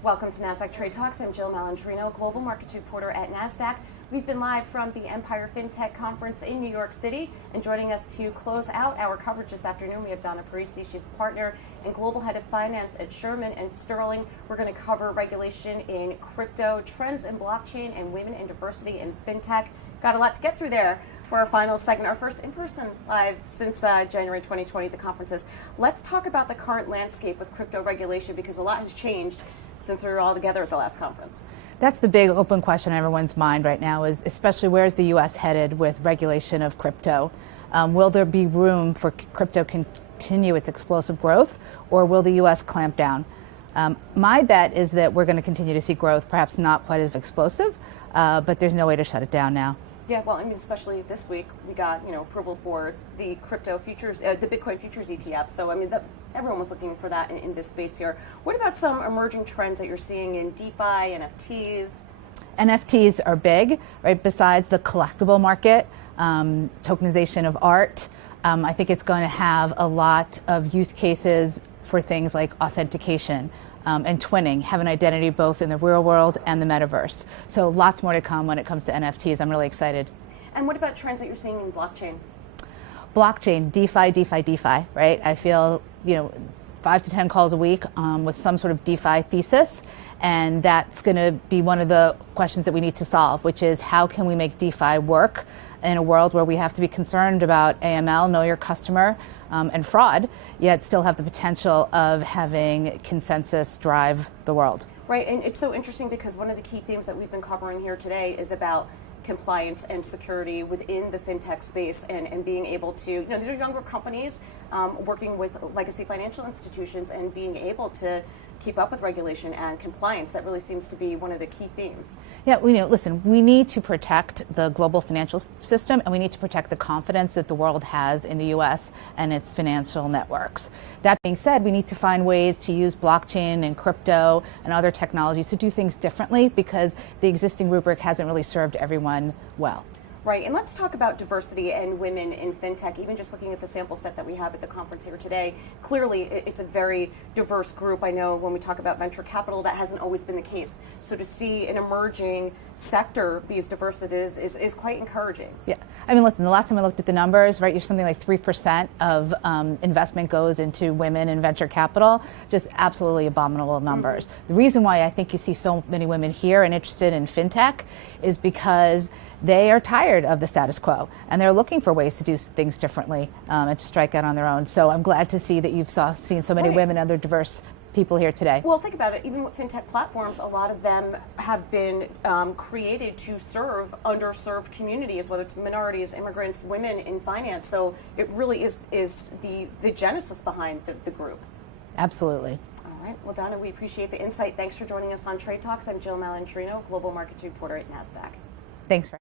Welcome to Nasdaq Trade Talks. I'm Jill Malandrino, Global Markets Reporter at Nasdaq. We've been live from the Empire Fintech Conference in New York City, and joining us to close out our coverage this afternoon, we have Donna Parisi. She's a partner and Global Head of Finance at Shearman and Sterling. We're going to cover regulation in crypto, trends in blockchain, and women and diversity in fintech. Got a lot to get through there for our final segment, our first in-person live since January 2020 at the conferences. Let's talk about the current landscape with crypto regulation, because a lot has changed since we were all together at the last conference. That's the big open question on everyone's mind right now, is especially where's the U.S. headed with regulation of crypto? Will there be room for crypto continue its explosive growth, or will the U.S. clamp down? My bet is that we're going to continue to see growth, perhaps not quite as explosive, but there's no way to shut it down now. Yeah, well, I mean, especially this week, we got approval for the crypto futures, the Bitcoin futures ETF. So, I mean, everyone was looking for that in this space here. What about some emerging trends that you're seeing in DeFi, NFTs? NFTs are big, right? Besides the collectible market, tokenization of art, I think it's going to have a lot of use cases for things like authentication. And twinning, have an identity both in the real world and the metaverse. So lots more to come when it comes to NFTs. I'm really excited. And what about trends that you're seeing in blockchain? Blockchain, DeFi, right? I feel, 5 to 10 calls a week with some sort of DeFi thesis. And that's going to be one of the questions that we need to solve, which is how can we make DeFi work in a world where we have to be concerned about AML, know your customer, and fraud, yet still have the potential of having consensus drive the world. Right, and it's so interesting because one of the key themes that we've been covering here today is about compliance and security within the fintech space, and being able to, these are younger companies working with legacy financial institutions and being able to keep up with regulation and compliance. That really seems to be one of the key themes. Yeah, listen, we need to protect the global financial system, and we need to protect the confidence that the world has in the U.S. and its financial networks. That being said, we need to find ways to use blockchain and crypto and other technologies to do things differently, because the existing rubric hasn't really served everyone well. Right, and let's talk about diversity and women in fintech. Even just looking at the sample set that we have at the conference here today, clearly it's a very diverse group. I know when we talk about venture capital, that hasn't always been the case. So to see an emerging sector be as diverse as it is quite encouraging. Yeah, I mean, listen, the last time I looked at the numbers, right, you're something like 3% of investment goes into women in venture capital. Just absolutely abominable numbers. The reason why I think you see so many women here and interested in fintech is because they are tired of the status quo, and they're looking for ways to do things differently and to strike out on their own. So I'm glad to see that you've seen so many women and other diverse people here today. Well, think about it. Even with fintech platforms, a lot of them have been created to serve underserved communities, whether it's minorities, immigrants, women in finance. So it really is the genesis behind the group. Absolutely. All right. Well, Donna, we appreciate the insight. Thanks for joining us on Trade Talks. I'm Jill Malandrino, Global Markets Reporter at Nasdaq. Thanks for